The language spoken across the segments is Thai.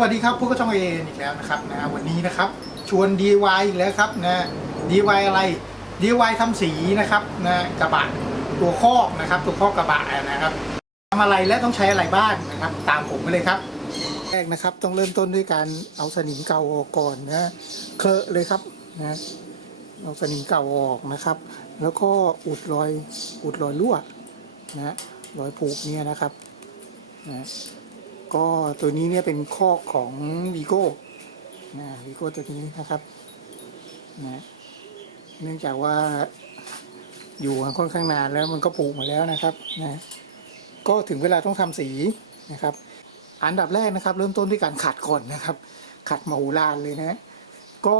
สวัสดีครับพวกก็ช่องเออีกแล้วนะครับวันนี้นะครับชวน DIY อีกแล้วครับDIY อะไร DIY ทำสีนะครับกระบะตัวคอกนะครับตัวคอกกระบะนะครับทำอะไรและต้องใช้อะไรบ้างนะครับตามผมไปเลยครับแรกนะครับต้องเริ่มต้นด้วยการเอาสนิมเก่าออกก่อนเคลอะเลยครับเอาสนิมเก่าออกนะครับแล้วก็อุดรอยรั่วรอยผุเนี่ยนะครับก็ตัวนี้เนี่ยเป็นคอกของวีโก้ตัวนี้นะครับเนื่องจากว่าอยู่ค่อนข้างนานแล้วมันก็ผุหมดแล้วนะครับก็ถึงเวลาต้องทำสีนะครับอันดับแรกนะครับเริ่มต้นด้วยการขัดก่อนนะครับขัดมโหฬารเลยก็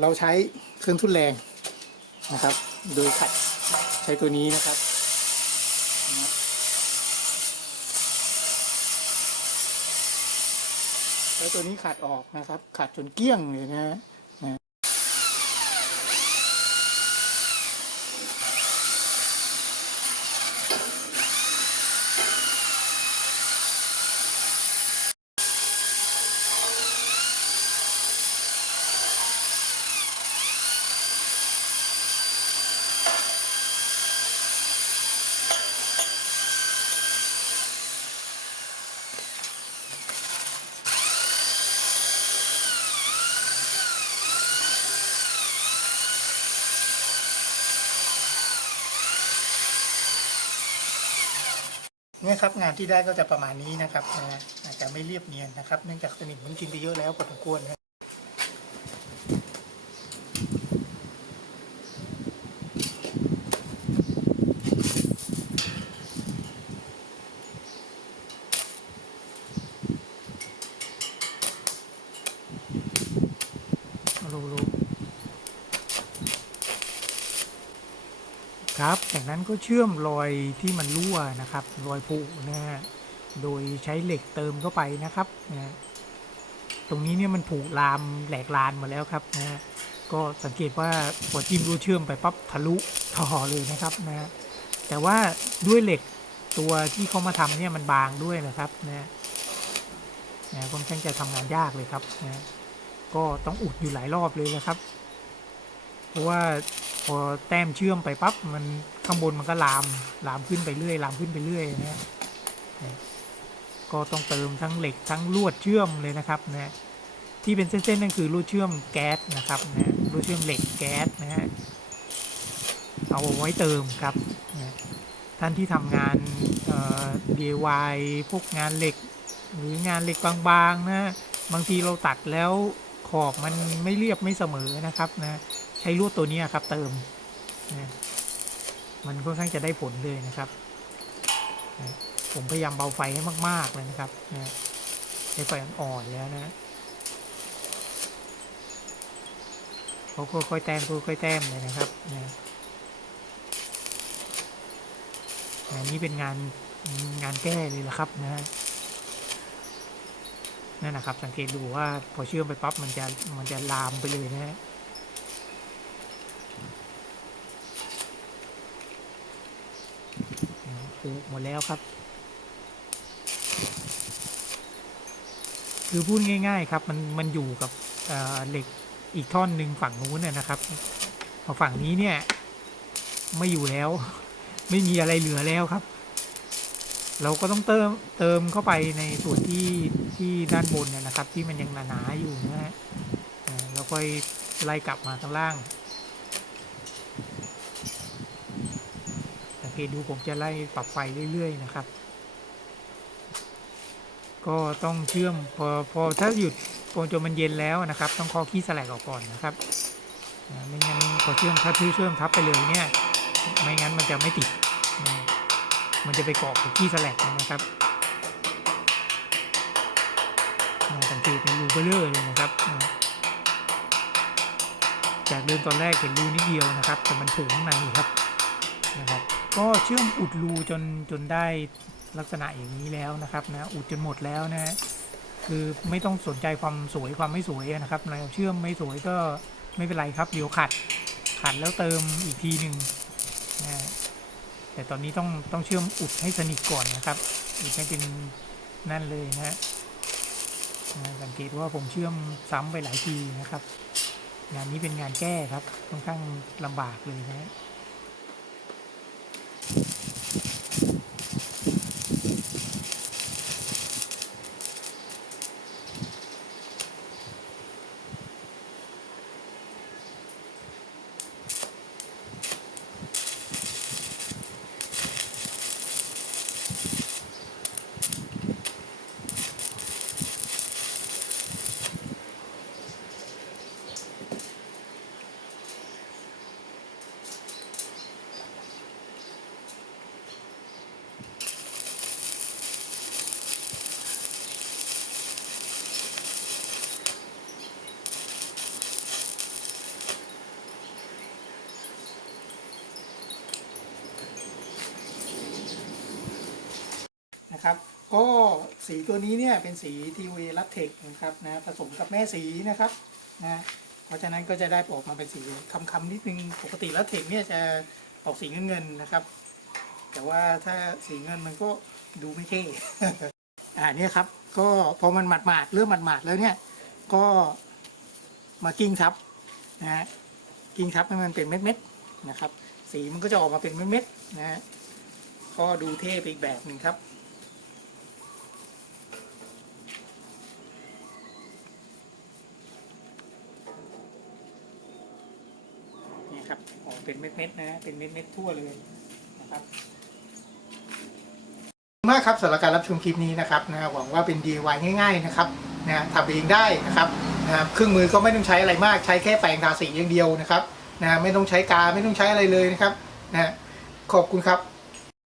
เราใช้เครื่องทุ่นแรงนะครับโดยขัดใช้ตัวนี้นะครับแล้วตัวนี้ขัดออกนะครับขัดจนเกลี้ยงเลยนะเนี่ยครับงานที่ได้ก็จะประมาณนี้นะครับอาจจะไม่เรียบเนียนนะครับเนื่องจากสนิมมันกินไปเยอะแล้วพอสมควรรู้ครับจากนั้นก็เชื่อมรอยที่มันรั่วนะครับรอยผุโดยใช้เหล็กเติมเข้าไปนะครับตรงนี้เนี่ยมันผุลามแหลกลานมาแล้วครับก็สังเกตว่าพอจิ้มรูเชื่อมไปปั๊บทะลุท่อเลยนะครับแต่ว่าด้วยเหล็กตัวที่เขามาทำเนี่ยมันบางด้วยนะครับค่อนข้างจะทำงานยากเลยครับก็ต้องอุดอยู่หลายรอบเลยนะครับเพราะว่าพอแต้มเชื่อมไปปั๊บมันข้างบนมันก็ลามขึ้นไปเรื่อยก็ต้องเติมทั้งเหล็กทั้งลวดเชื่อมเลยนะครับที่เป็นเส้นๆนั่นคือลวดเชื่อมแก๊สนะครับลวดเชื่อมเหล็กแก๊สเอาไว้เติมครับท่านที่ทำงาน DIY พวกงานเหล็กหรืองานเหล็กบางๆบางทีเราตัดแล้วขอบมันไม่เรียบไม่เสมอนะครับใช้ลวดตัวนี้ครับเติมมันค่อนข้างจะได้ผลเลยนะครับผมพยายามเบาไฟให้มากๆเลยนะครับใช้ไฟอ่อนๆแล้วเขาค่อยๆแต้มเลยนะครับนี่เป็นงานแก้เลยละครับนั่นนะครับสังเกตดูว่าพอเชื่อมไปปั๊บมันจะลามไปเลยหมดแล้วครับคือพูดง่ายๆครับมันอยู่กับเหล็กอีกท่อนหนึ่งฝั่งนู้นนะครับพอฝั่งนี้เนี่ยไม่อยู่แล้วไม่มีอะไรเหลือแล้วครับเราก็ต้องเติมเข้าไปในส่วนที่ด้านบนนะครับที่มันยังหนาๆอยู่แล้วค่อยไล่กลับมาข้างล่างสังเกตดูผมจะไล่ปรับไฟเรื่อยๆนะครับก็ต้องเชื่อมพอถ้าหยุดจนมันเย็นแล้วนะครับต้องเคาะขี้แสลกออกก่อนนะครับไม่งั้นพอเชื่อมทับไปเลยเนี่ยไม่งั้นมันจะไม่ติดมันจะไปเกาะกับขี้แสลกนะครับสังเกตเป็นรูเบลเลอร์เลยนะครับจากเดิมตอนแรกเห็นรูนิดเดียวนะครับแต่มันผุข้างในครับก็เชื่อมอุดรูจนได้ลักษณะอย่างนี้แล้วนะครับอุดจนหมดแล้วคือไม่ต้องสนใจความสวยความไม่สวยนะครับเราเชื่อมไม่สวยก็ไม่เป็นไรครับเดี๋ยวขัดแล้วเติมอีกทีหนึ่งแต่ตอนนี้ต้องเชื่อมอุดให้สนิทก่อนนะครับอุดให้เป็นนั่นเลย สังเกตว่าผมเชื่อมซ้ำไปหลายทีนะครับงานนี้เป็นงานแก้ครับค่อนข้างลำบากเลยนะนะครับก็สีตัวนี้เนี่ยเป็นสีทีวีลัตเทคนะครับนะผสมกับแม่สีนะครับนะเพราะฉะนั้นก็จะได้ออกมาเป็นสีคำๆนิดนึงปกติลัตเทคเนี่ยจะออกสีเงินๆนะครับแต่ว่าถ้าสีเงินมันก็ดูไม่เท่ เนี่ยครับก็พอมันหมาดๆเริ่มหมาดๆแล้วเนี่ยก็มากิ้งทับนะฮะกิ้งทับให้มันเป็นเม็ดๆนะครับสีมันก็จะออกมาเป็นเม็ดๆนะฮะก็ดูเท่ไปอีกแบบหนึ่งครับนี่ครับออกเป็นเม็ดๆนะฮะเป็นเม็ดๆทั่วเลยนะครับมากครับสำหรับการรับชมคลิปนี้นะครับหวังว่าเป็น DIY ง่ายๆนะครับทำเองได้นะครับเครื่องมือก็ไม่ต้องใช้อะไรมากใช้แค่แปรงทาสีอย่างเดียวนะครับไม่ต้องใช้กาไม่ต้องใช้อะไรเลยนะครับขอบคุณครับ